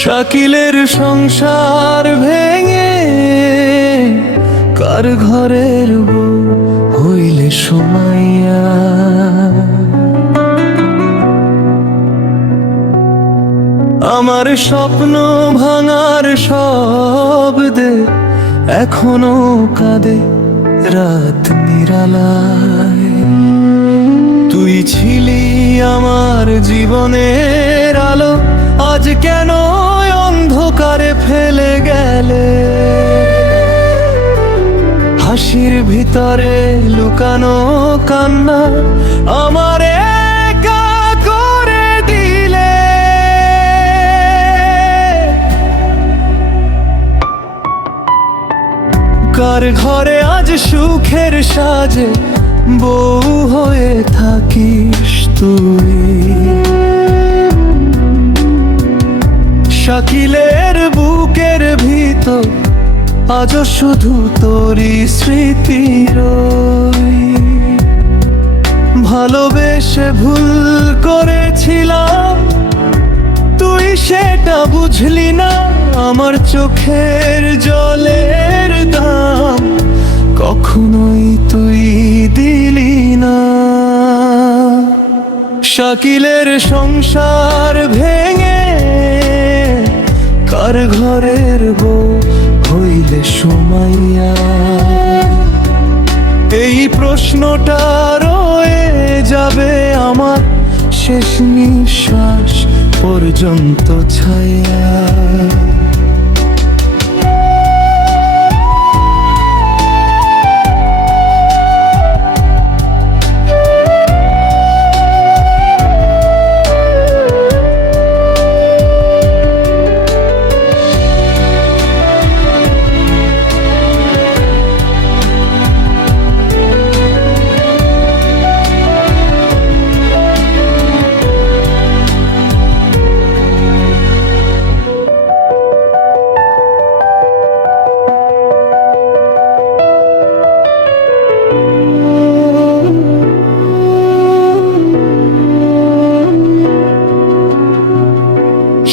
শাকিলের সংসার ভেঙে কার ঘরের বউ হইলে সুমাইয়া। আমার স্বপ্ন ভাঙার শব্দে এখনো কাঁদে রাত নিরালায়। তুই ছিলি আমার জীবনের আলো, আজ কেন অন্ধকারে ফেলে গেলে। হাসির ভিতরে লুকানো কান্না আমার একা করে দিলে। কার ঘরে আজ সুখের সাজে বউ হয়ে থাকিস তুই। শাকিলের বুকের ভিতর আজও শুধু তোরই স্মৃতি রই। ভালোবেসে ভুল করেছিলাম, তুই সেটা বুঝলি না। আমার চোখের জলের দাম কখনোই তুই দিলি না। শাকিলের সংসার ভেঙে কার ঘরের বউ হইলে সুমাইয়া। এই প্রশ্নটা রয়ে যাবে আমার শেষ নিঃশ্বাস পর্যন্ত ছায়া।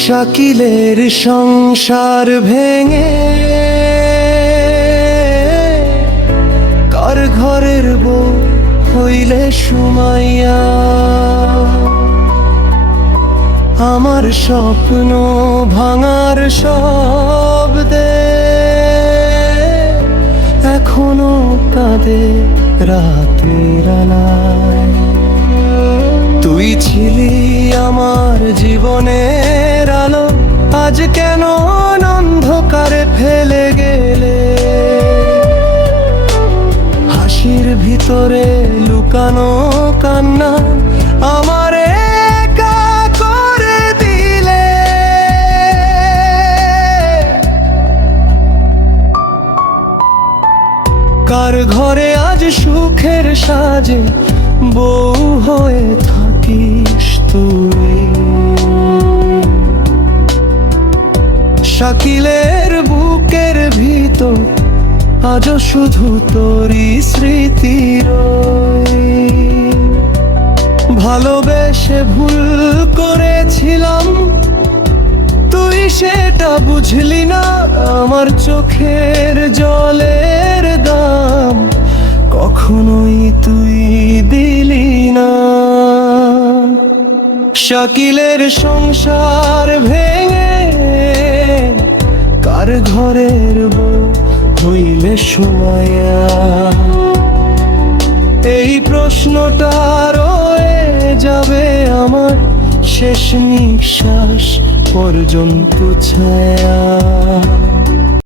শাকিলের সংসার ভেঙে কার ঘরের বউ হইলে সুমাইয়া। আমার স্বপ্ন ভাঙার শব্দে এখনো কাঁদে রাত নিরালায়। তুই ছিলি আমার জীবনের আলো, আজ কেন অন্ধকারে ফেলে গেলে। হাসির ভিতরে লুকানো কান্না আমার একা করে দিলে। কার ঘরে আজ সুখের সাজে বউ হয়ে থাকিস তুই। শাকিলের বুকের ভিতর আজও শুধু তোরই স্মৃতি রই। ভালোবেসে ভুল করেছিলাম, তুই সেটা বুঝলি না। আমার চোখের জলের দাম কখনোই তুই দিলি না। শাকিলের সংসার ভেঙে কার ঘরের বউ হইলে সুমাইয়া। এই প্রশ্নটা রয়ে যাবে আমার শেষ নিঃশ্বাস পর্যন্ত ছায়া।